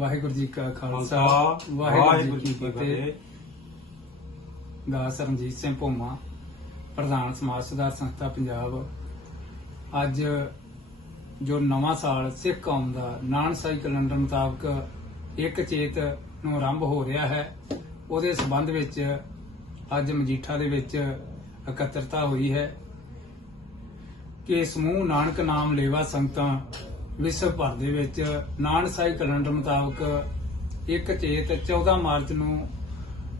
ਕਾ ਖਾਲਸਾ ਖਾਲਸਾ ਵਾਹਿਗੁਰੂ ਜੀ ਕੀ ਫਤਿਹ। ਦਾਸ ਰਣਜੀਤ ਸਿੰਘ ਭੋਮਾ ਪ੍ਰਧਾਨ ਸਮਾਜ ਸੁਧਾਰ ਸੰਸਥਾ ਪੰਜਾਬ। ਅੱਜ ਜੋ ਨਵਾਂ ਸਾਲ ਸਿੱਖ ਕੌਮ ਦਾ ਨਾਨਸਾਈ ਕੈਲੰਡਰ ਮੁਤਾਬਕ ਇੱਕ ਚੇਤ ਨੂੰ ਆਰੰਭ ਹੋ ਰਿਹਾ ਹੈ ਉਹਦੇ ਸਬੰਧ ਵਿੱਚ ਅੱਜ ਮਜੀਠਾ ਦੇ ਵਿੱਚ ਇਕੱਤਰਤਾ ਹੋਈ ਹੈ ਕਿ ਸਮੂਹ ਨਾਨਕ ਨਾਮ ਲੇਵਾ ਸੰਗਤਾਂ ਵਿਸ਼ਵ ਭਰ ਦੇ ਵਿੱਚ ਨਾਨਸਾਈ ਕੈਲੰਡਰ ਮੁਤਾਬਕ ਇੱਕ ਚੇਤ 14 ਮਾਰਚ ਨੂੰ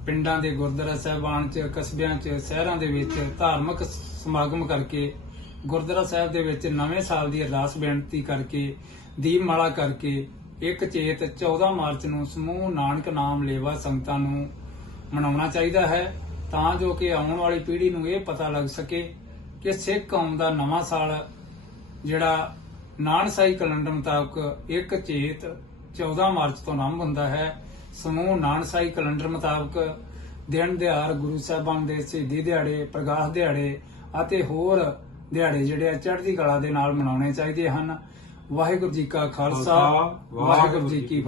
ਪਿੰਡਾਂ ਦੇ ਗੁਰਦੁਆਰਾ ਸਾਹਿਬਾਨ ਚ, ਕਸਬਿਆਂ ਚ, ਸ਼ਹਿਰਾਂ ਦੇ ਵਿੱਚ ਧਾਰਮਿਕ ਸਮਾਗਮ ਕਰਕੇ ਗੁਰਦੁਆਰਾ ਸਾਹਿਬ ਦੇ ਵਿੱਚ ਨਵੇਂ ਸਾਲ ਦੀ ਅਰਦਾਸ ਬੇਨਤੀ ਕਰਕੇ, ਦੀਪਮਾਲਾ ਕਰਕੇ ਇੱਕ ਚੇਤ 14 ਮਾਰਚ ਨੂੰ ਸਮੂਹ ਨਾਨਕ ਨਾਮ ਲੇਵਾ ਸੰਗਤਾਂ ਨੂੰ ਮਨਾਉਣਾ ਚਾਹੀਦਾ ਹੈ ਤਾਂ ਜੋ ਕਿ ਆਉਣ ਵਾਲੀ ਪੀੜ੍ਹੀ ਨੂੰ ਇਹ ਪਤਾ ਲੱਗ ਸਕੇ ਕਿ ਸਿੱਖ ਕੌਮ ਦਾ ਨਵਾਂ ਸਾਲ ਜਿਹੜਾ ਨਾਨਸਾਈ ਕੈਲੰਡਰ ਮੁਤਾਬਕ ਇੱਕ ਚੇਤ 14 ਮਾਰਚ ਤੋਂ ਆਰੰਭ ਹੁੰਦਾ ਹੈ। ਸਮੂਹ ਨਾਨਸਾਈ ਕੈਲੰਡਰ ਮੁਤਾਬਕ ਦਿਨ ਦਿਹਾੜ ਗੁਰੂ ਸਾਹਿਬਾਨ ਦੇ ਸ਼ਹੀਦੀ ਦਿਹਾੜੇ ਪ੍ਰਗਾਸ ਦਿਹਾੜੇ ਅਤੇ ਹੋਰ ਦਿਹਾੜੇ ਜਿਹੜੇ ਆ ਚੜ੍ਹਦੀ ਕਲਾ ਦੇ ਨਾਲ ਮਨਾਉਣੇ ਚਾਹੀਦੇ ਹਨ। ਵਾਹਿਗੁਰੂ ਜੀ ਕਾ ਖਾਲਸਾ ਵਾਹਿਗੁਰੂ ਜੀ ਕੀ